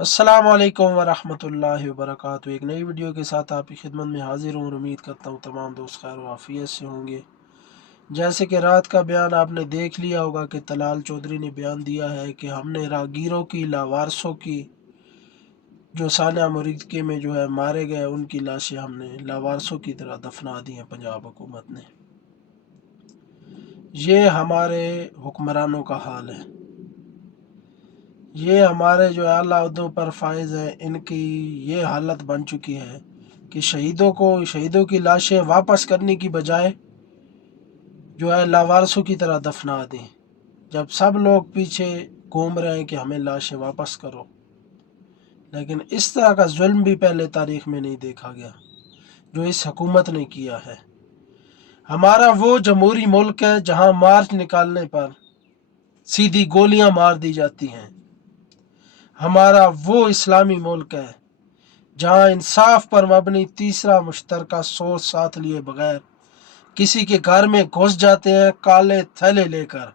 अस्सलाम वालेकुम वरहमतुल्लाहि वबरकातुहू। एक नई वीडियो के साथ आपकी खिदमत में हाजिर हूँ और उम्मीद करता हूँ तमाम दोस्त खैर वाफियत से होंगे। जैसे कि रात का बयान आपने देख लिया होगा कि तलाल चौधरी ने बयान दिया है कि हमने राहगीरों की लावारसों की जो सानिया मुरीदके में जो है मारे गए उनकी लाशें हमने लावारसों की तरह दफना दी हैं पंजाब हुकूमत ने। ये हमारे हुक्मरानों का हाल है। ये हमारे जो आला ओहदों पर फाइज हैं इनकी ये हालत बन चुकी है कि शहीदों की लाशें वापस करने की बजाय जो है लावारसों की तरह दफना दें, जब सब लोग पीछे घूम रहे हैं कि हमें लाशें वापस करो। लेकिन इस तरह का जुल्म भी पहले तारीख में नहीं देखा गया जो इस हुकूमत ने किया है। हमारा वो जमहूरी मुल्क है जहां मार्च निकालने पर सीधी गोलियां मार दी जाती हैं। हमारा वो इस्लामी मुल्क है जहां इंसाफ पर मबनी तीसरा मुश्तरका सोच साथ लिए बगैर किसी के घर में घुस जाते हैं काले थैले लेकर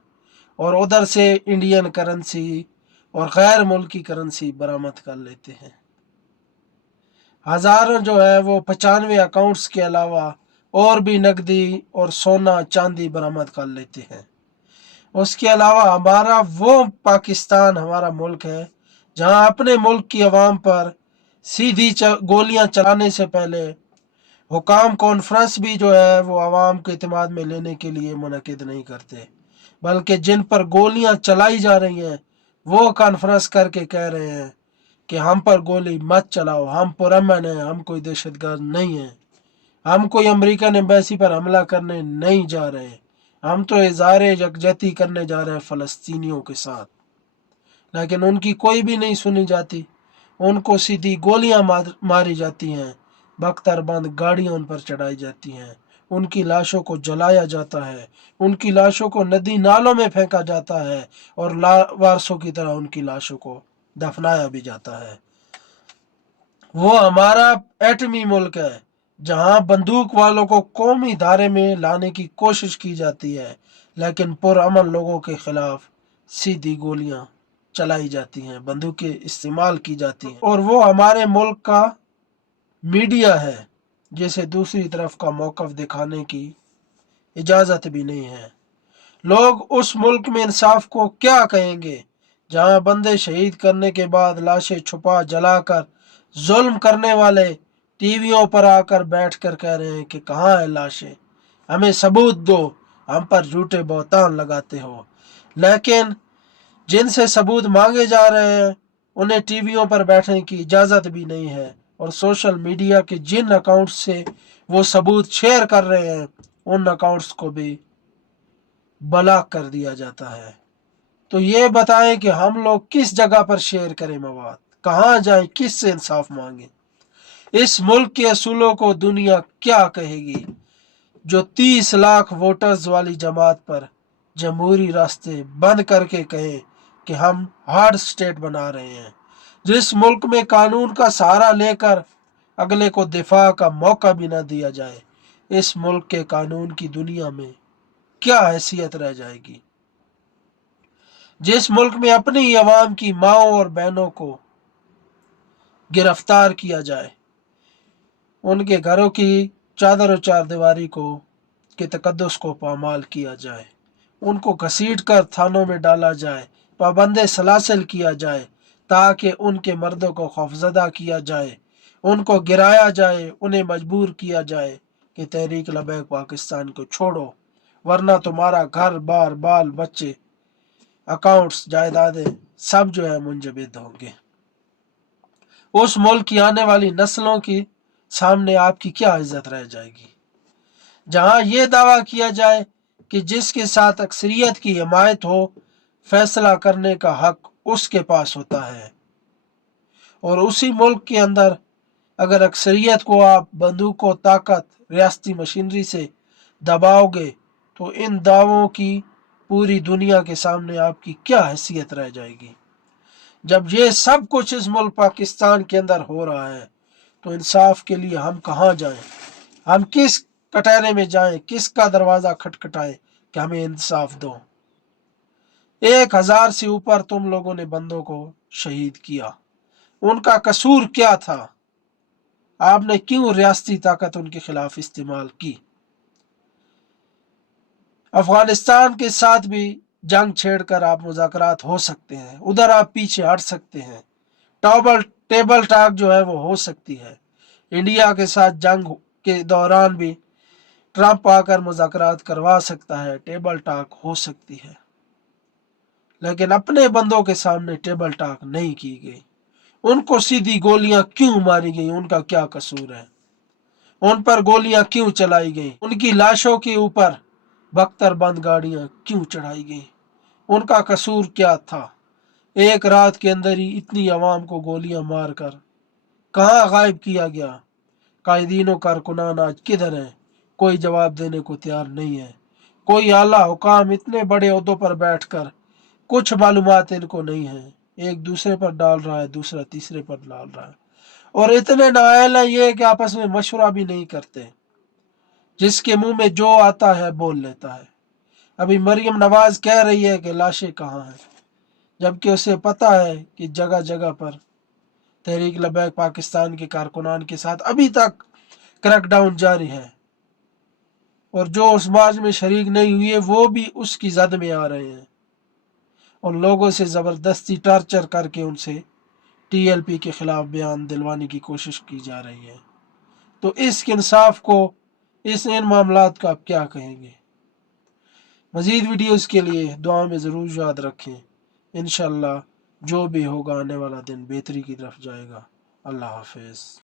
और उधर से इंडियन करेंसी और गैर मुल्की करेंसी बरामद कर लेते हैं। हज़ारों जो है वो 95 अकाउंट्स के अलावा और भी नकदी और सोना चांदी बरामद कर लेते हैं। उसके अलावा हमारा वो पाकिस्तान हमारा मुल्क है जहां अपने मुल्क की आवाम पर सीधी गोलियां चलाने से पहले हुकाम कॉन्फ्रेंस भी जो है वो आवाम को इत्मीनान में लेने के लिए मुनक़िद नहीं करते, बल्कि जिन पर गोलियां चलाई जा रही हैं वो कॉन्फ्रेंस करके कह रहे हैं कि हम पर गोली मत चलाओ, हम पुरअमन हैं, हम कोई दहशतगर्द नहीं हैं, हम कोई अमेरिकन एम्बेसी पर हमला करने नहीं जा रहे, हम तो इज़हार यकजहती करने जा रहे हैं फ़लस्तीनियों के साथ। लेकिन उनकी कोई भी नहीं सुनी जाती, उनको सीधी गोलियां मारी जाती हैं, बख्तरबंद गाड़ियां उन पर चढ़ाई जाती हैं, उनकी लाशों को जलाया जाता है, उनकी लाशों को नदी नालों में फेंका जाता है और लावारसों की तरह उनकी लाशों को दफनाया भी जाता है। वो हमारा एटमी मुल्क है जहां बंदूक वालों को कौमी धारे में लाने की कोशिश की जाती है, लेकिन पुरअमन लोगों के खिलाफ सीधी गोलियां चलाई जाती हैं, बंदूकें इस्तेमाल की जाती हैं। और वो हमारे मुल्क का मीडिया है जिसे दूसरी तरफ का मौक़िफ़ दिखाने की इजाज़त भी नहीं है। लोग उस मुल्क में इंसाफ को क्या कहेंगे जहां बंदे शहीद करने के बाद लाशें छुपा जलाकर जुल्म करने वाले टीवियों पर आकर बैठकर कह रहे हैं कि कहाँ है लाशें, हमें सबूत दो, हम पर झूठे बहतान लगाते हो। लेकिन जिनसे सबूत मांगे जा रहे हैं उन्हें टीवियों पर बैठने की इजाज़त भी नहीं है और सोशल मीडिया के जिन अकाउंट्स से वो सबूत शेयर कर रहे हैं उन अकाउंट्स को भी ब्लॉक कर दिया जाता है। तो ये बताएं कि हम लोग किस जगह पर शेयर करें मवाद, कहाँ जाएं, किस से इंसाफ मांगें। इस मुल्क के असूलों को दुनिया क्या कहेगी जो 30 लाख वोटर्स वाली जमात पर जमहूरी रास्ते बंद करके कहें कि हम हार्ड स्टेट बना रहे हैं। जिस मुल्क में कानून का सहारा लेकर अगले को दिफा का मौका भी ना दिया जाए, इस मुल्क के कानून की दुनिया में क्या हैसियत रह जाएगी। जिस मुल्क में अपनी आवाम की माओ और बहनों को गिरफ्तार किया जाए, उनके घरों की चादर और चारदीवारी को के तकद्दुस को पामाल किया जाए, उनको घसीट कर थानों में डाला जाए, पाबंदे सलासिल किया जाए ताकि उनके मर्दों को खौफजदा किया जाए, उनको गिराया जाए, उन्हें मजबूर किया जाए कि तहरीक लबैक पाकिस्तान को छोड़ो, वरना तुम्हारा घर बार बाल बच्चे अकाउंट्स जायदादें सब जो है मुंजमद होंगे। उस मुल्क की आने वाली नस्लों की सामने आपकी क्या इज्जत रह जाएगी जहां यह दावा किया जाए कि जिसके साथ अक्सरियत की हिमायत हो फैसला करने का हक उसके पास होता है, और उसी मुल्क के अंदर अगर अक्सरियत को आप बंदूकों ताकत रियासती मशीनरी से दबाओगे तो इन दावों की पूरी दुनिया के सामने आपकी क्या हैसियत रह जाएगी। जब ये सब कुछ इस मुल्क पाकिस्तान के अंदर हो रहा है तो इंसाफ के लिए हम कहाँ जाएं, हम किस कटहरे में जाएं, किसका दरवाज़ा खटखटाएं कि हमें इंसाफ दो। 1000 से ऊपर तुम लोगों ने बंदों को शहीद किया, उनका कसूर क्या था? आपने क्यों रियासती ताकत उनके खिलाफ इस्तेमाल की? अफगानिस्तान के साथ भी जंग छेड़कर आप मुज़ाकरात हो सकते हैं, उधर आप पीछे हट सकते हैं, टेबल टॉक जो है वो हो सकती है। इंडिया के साथ जंग के दौरान भी ट्रंप आकर मुज़ाकरात करवा सकता है, टेबल टॉक हो सकती है, लेकिन अपने बंदों के सामने टेबल टॉक नहीं की गई। उनको सीधी गोलियां क्यों मारी गई? उनका क्या कसूर है? उन पर गोलियां क्यों चलाई गई? उनकी लाशों के ऊपर बख्तर बंद गाड़ियां क्यों चढ़ाई गई? उनका कसूर क्या था? एक रात के अंदर ही इतनी आवाम को गोलियां मारकर कहाँ गायब किया गया? कायदीनों कारकुनान आज किधर हैं? कोई जवाब देने को तैयार नहीं है। कोई आला हुकाम इतने बड़े ओहदों पर बैठकर कुछ मालूमात इनको नहीं है, एक दूसरे पर डाल रहा है, दूसरा तीसरे पर डाल रहा है, और इतने नाअहल है ये कि आपस में मशवरा भी नहीं करते, जिसके मुंह में जो आता है बोल लेता है। अभी मरियम नवाज कह रही है कि लाशें कहाँ हैं, जबकि उसे पता है कि जगह जगह पर तहरीक लबैक पाकिस्तान के कारकुनान के साथ अभी तक क्रैकडाउन जारी है, और जो उस मार्च में शरीक नहीं हुए वो भी उसकी जद में आ रहे हैं, और लोगों से ज़बरदस्ती टॉर्चर करके उनसे टीएलपी के खिलाफ बयान दिलवाने की कोशिश की जा रही है। तो इस इंसाफ को, इन मामलात को आप क्या कहेंगे? मज़ीद वीडियोस के लिए दुआ में ज़रूर याद रखें। इंशाअल्लाह जो भी होगा आने वाला दिन बेहतरी की तरफ जाएगा। अल्लाह हाफिज़।